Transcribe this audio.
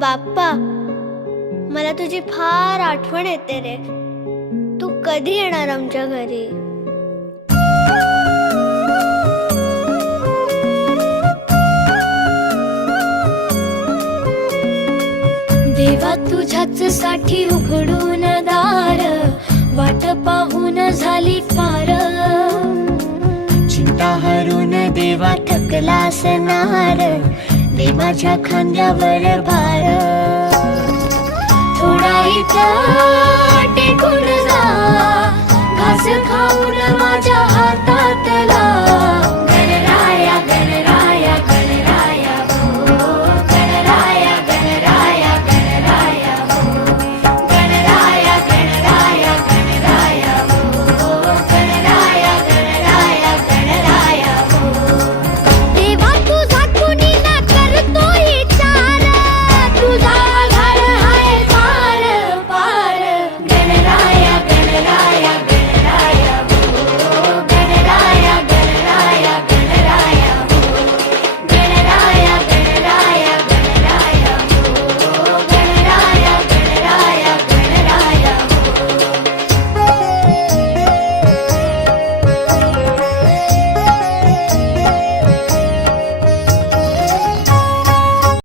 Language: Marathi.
बाप्पा, मला तुझी फार आठवण येते रे. तू कधी येणार आमच्या घरी? देवा तुझ्याच साठी उघडून दार, वाट पाहून झाली फार. चिंता हरून देवा थकला असणार, दे माझ्या खांद्यावर भार. थोडा इथं टेकून जा, घास खाऊन माझ्या हातातला.